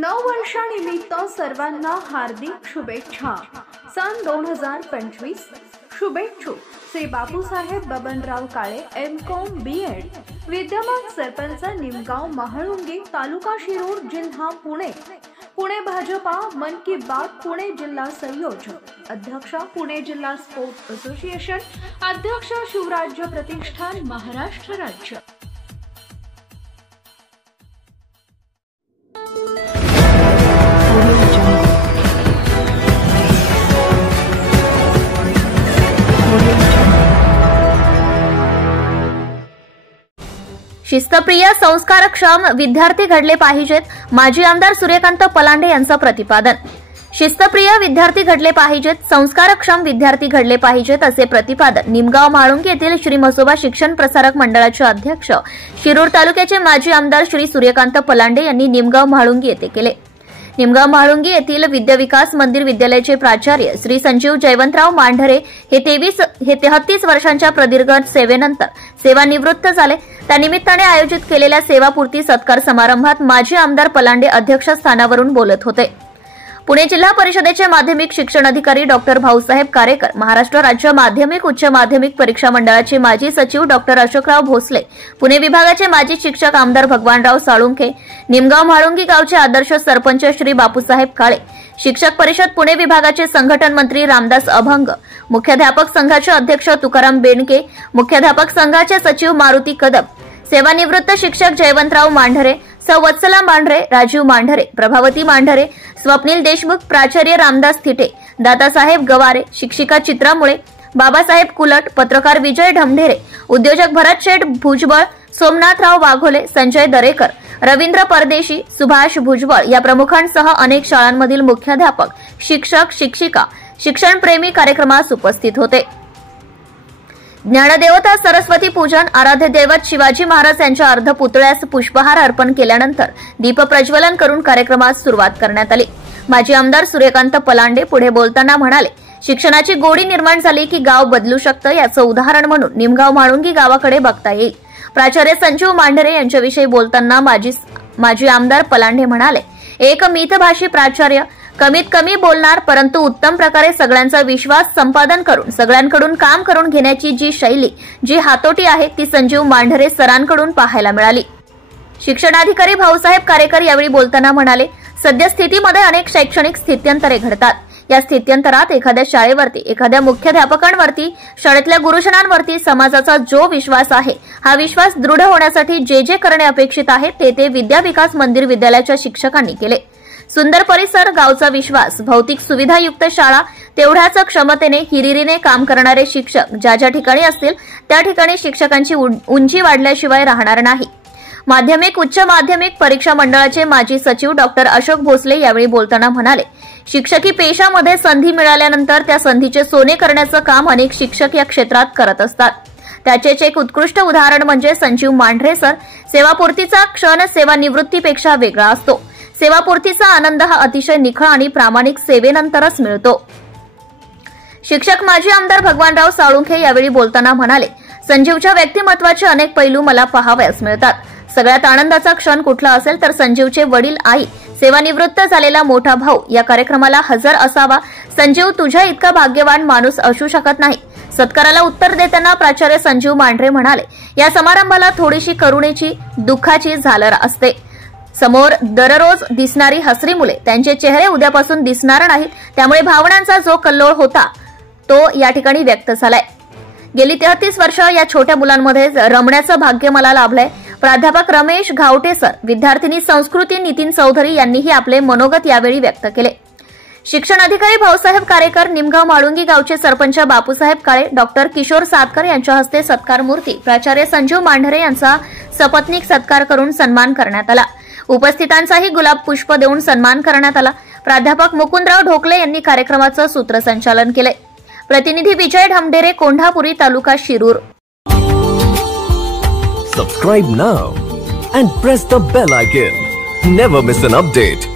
नववर्षानिमित्त सर्वांना हार्दिक शुभेच्छा। सन 2025 शुभेच्छुक श्री बापूसाहेब बबनराव काळे M.Com B.Ed, विद्यमान सरपंच निमगाव महाळुंगी, तालुका शिरूर, जिल्हा पुणे। पुणे भाजपा मन की बात पुणे जिल्हा संयोजक, अध्यक्ष पुणे जिल्हा स्पोर्ट्स असोसिएशन, अध्यक्ष शिवराज्य प्रतिष्ठान महाराष्ट्र राज्य। शिस्तप्रिय संस्कारक्षम विद्यार्थी घडले पाहिजेत, माजी आमदार सूर्यकांत पलांडे यांचं प्रतिपादन। शिस्तप्रिय विद्यार्थी घडले पाहिजेत, संस्कारक्षम विद्यार्थी घडले पाहिजेत असे प्रतिपादन निमगाव म्हाळुंगी येथील श्री म्हसोबा शिक्षण प्रसारक मंडळाचे अध्यक्ष, शिरूर तालुक्याचे माजी आमदार श्री सूर्यकांत पलांडे यांनी निमगाव म्हाळुंगी येथे केले। निमगाव म्हाळुंगी येथील विद्याविकास मंदिर विद्यालयाचे प्राचार्य श्री संजीव जयवंतराव मांढरे हे 33 वर्षांच्या प्रदीर्घ सेवेनंतर सेवानिवृत्त झाले। त्यानिमित्ताने आयोजित केलेल्या सेवापूर्ती सत्कार समारंभात माजी आमदार पलांडे अध्यक्षस्थानावरून बोलत होते। पुणे जिल्हा परिषदेचे माध्यमिक शिक्षण अधिकारी डॉक्टर भाऊसाहेब कारेकर, महाराष्ट्र राज्य माध्यमिक उच्च माध्यमिक परीक्षा मंडळाचे माजी सचिव डॉक्टर अशोकराव भोसले, पुणे विभागाचे माजी शिक्षक आमदार भगवानराव साळुंखे, निमगाव म्हाळुंगी गावचे आदर्श सरपंच श्री बापूसाहेब काळे, शिक्षक परिषद पुणे विभागाचे संघटन मंत्री रामदास अभंग, मुख्याध्यापक संघाचे अध्यक्ष तुकाराम बेणके, मुख्याध्यापक संघाचे सचिव मारुती कदम, सेवानिवृत्त शिक्षक जयवंतराव मांढरे, वत्सला मांढरे, राजीव मांढरे, प्रभावती मांढरे, स्वप्नील देशमुख, प्राचार्य रामदास थिटे, दादासाहेब गवारे, शिक्षिका चित्रा मुळे, बाबासाहेब कुलट, पत्रकार विजय ढमढेरे, उद्योजक भरत शेठ भुजबळ, सोमनाथराव वाघोले, संजय दरेकर, रवींद्र परदेशी, सुभाष भुजबळ या प्रमुखांसह अनेक शाळांमधील मुख्याध्यापक, शिक्षक, शिक्षिका, शिक्षणप्रेमी कार्यक्रमास उपस्थित होते। ज्ञानदेवता सरस्वती पूजन, आराध्य दैवत शिवाजी महाराज यांच्या अर्धपुतळ्यास पुष्पहार अर्पण केल्यानंतर दीप प्रज्वलन करून कार्यक्रमास सुरुवात करण्यात आली। माजी आमदार सूर्यकांत पलांडे पुढे बोलताना म्हणाले, शिक्षणाची गोडी निर्माण झाली की गाव बदलू शकतं, याचं उदाहरण म्हणून निमगाव म्हाळुंगी गावाकडे बघता येईल। प्राचार्य संजीव मांढरे यांच्याविषयी बोलताना माजी आमदार पलांडे म्हणाले, एक मितभाषी प्राचार्य, कमीत कमी बोलणार परंतु उत्तम प्रकारे सगळ्यांचा विश्वास संपादन करून सगळ्यांकडून काम करून घेण्याची जी शैली, जी हातोटी आहे ती संजीव मांढरे सरांकडून पाहायला मिळाली। शिक्षणाधिकारी भाऊसाहेब कारेकर यावेळी बोलताना म्हणाले, सद्यस्थितीमध्ये अनेक शैक्षणिक स्थित्यंतरे घडतात। या स्थित्यंतरात एखाद्या शाळेवरती, एखाद्या मुख्याध्यापकांवरती, शाळेतल्या गुरुजनांवरती समाजाचा जो विश्वास आहे, हा विश्वास दृढ होण्यासाठी जे जे करणे अपेक्षित आहे ते विद्याविकास मंदिर विद्यालयाच्या शिक्षकांनी केले। सुंदर परिसर, गावचा विश्वास, भौतिक सुविधायुक्त शाळा, तेवढ्याच क्षमतेने हिरिरीने काम करणारे शिक्षक ज्या ज्या ठिकाणी असतील त्या ठिकाणी शिक्षकांची उंची वाढल्याशिवाय राहणार नाही। माध्यमिक उच्च माध्यमिक परीक्षा मंडळाचे माजी सचिव डॉक्टर अशोक भोसले यावेळी बोलताना म्हणाले, शिक्षकी पेशामध्ये संधी मिळाल्यानंतर त्या संधीचे सोने करण्याचं काम अनेक शिक्षक या क्षेत्रात करत असतात। त्याचेच एक उत्कृष्ट उदाहरण म्हणजे संजीव मांढरे सर। सेवापूर्तीचा क्षण सेवानिवृत्तीपेक्षा वेगळा असतो। सेवापूर्तीचा आनंद हा अतिशय निखळ आणि प्रामाणिक सेवेनंतरच मिळतो। शिक्षक माजी आमदार भगवानराव साळुंखे यावेळी बोलताना म्हणाले, संजीवच्या व्यक्तिमत्वाचे अनेक पैलू मला पाहावयास मिळतात। सगळ्यात आनंदाचा क्षण कुठला असेल तर संजीवचे वडील, आई, सेवानिवृत्त झालेला मोठा भाऊ या कार्यक्रमाला हजर असावा। संजीव, तुझ्या इतका भाग्यवान माणूस असू शकत नाही। सत्काराला उत्तर देताना प्राचार्य संजीव मांढरे म्हणाले, या समारंभाला थोडीशी करुणेची, दुःखाची झालर असते। समोर दररोज दिसणारी हसरी मुले, त्यांचे चेहरे उद्यापासून दिसणार नाहीत, त्यामुळे भावनांचा जो कल्लोळ होता तो या ठिकाणी व्यक्त झालाय। गेली 33 वर्ष या छोट्या मुलांमध्ये रमण्याचं भाग्य मला लाभलंय। प्राध्यापक रमेश घावटे सर, विद्यार्थिनी संस्कृती नितीन चौधरी यांनीही आपले मनोगत यावेळी व्यक्त केले। शिक्षण अधिकारी भाऊसाहेब कारेकर, निमगाव म्हाळुंगी गावचे सरपंच बापूसाहेब काळे, डॉक्टर किशोर सातकर यांच्या हस्ते सत्कार मूर्ती प्राचार्य संजीव मांढरे यांचा सपत्नीक सत्कार करून सन्मान करण्यात आला। उपस्थितांचाही गुलाब पुष्प देऊन सन्मान करण्यात आला। प्राध्यापक मुकुंदराव ढोकले यांनी कार्यक्रमाचं सूत्रसंचालन केले। प्रतिनिधी विजय ढमढेरे, कोंढापुरी, तालुका Shirur. Subscribe now and press the bell icon. Never miss an update.